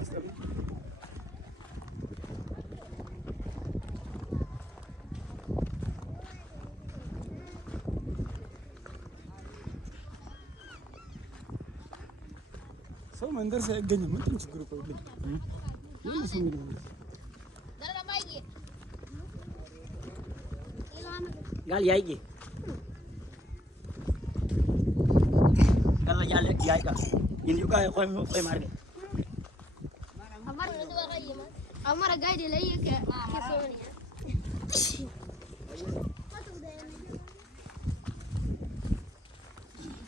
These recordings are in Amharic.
ሰው መንደር ሳይገኝ ምን ችግር እኮ ይልቅ ምን ሰው ነው قال يايجي قال يا يايجا ينجو قاي خوي مارك امر قاعد ليك كسونيا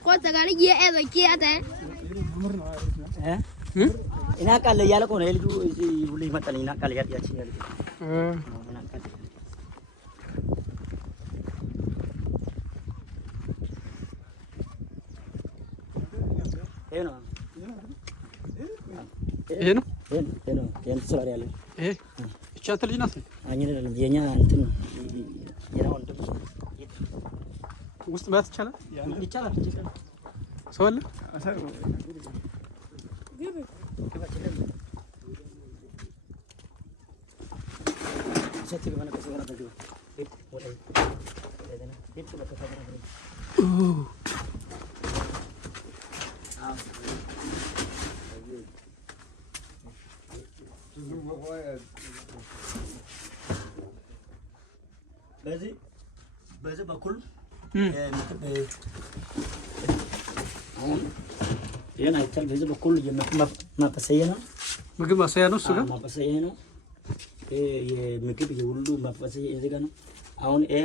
كنت قاعد يجي اذا كياته ها هنا قال يا لكم يلجو يقول لي مثلا هنا قال يا تشي هنا هنا هنا سؤال يلا ايه ቻንተ ልጅ ናት አኝነ አይደለም የኛ እንትን የራው እንደ ውስጥ ማለት ይቻላል ይቻላል ሰው አለ ሰጥተህ በመለከ ሰው ነው ደግሞ ወደ ቤት በከፈተ ነው በዚህ በኩል ይሄን አይቻል በዚህ በኩል ማፈሰያ ነው ምግብ ማፈሰያ ነው እሱ ጋር ማፈሰያ ነው የምግብ የሁሉ ማፈሰያ እዚህ ጋር ነው አሁን ይሄ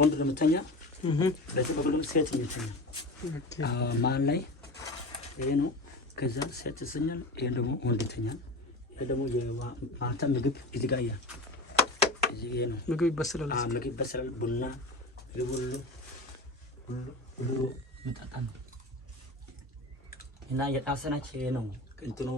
ወንድ ለምተኛ በዚህ በኩል ሴት የሚተኛ ማን ላይ ይሄ ነው ከዛ ሴት ይሰኛል ይሄ ደግሞ ወንድ ይተኛል ይሄ ደግሞ የማታ ምግብ እዚህ ጋር ያ እዚህ ነው ምግብ ይበስላል ምግብ ይበስላል ቡና ሁሉ መጣጣም እና የጣሰናች ነው እንትኑ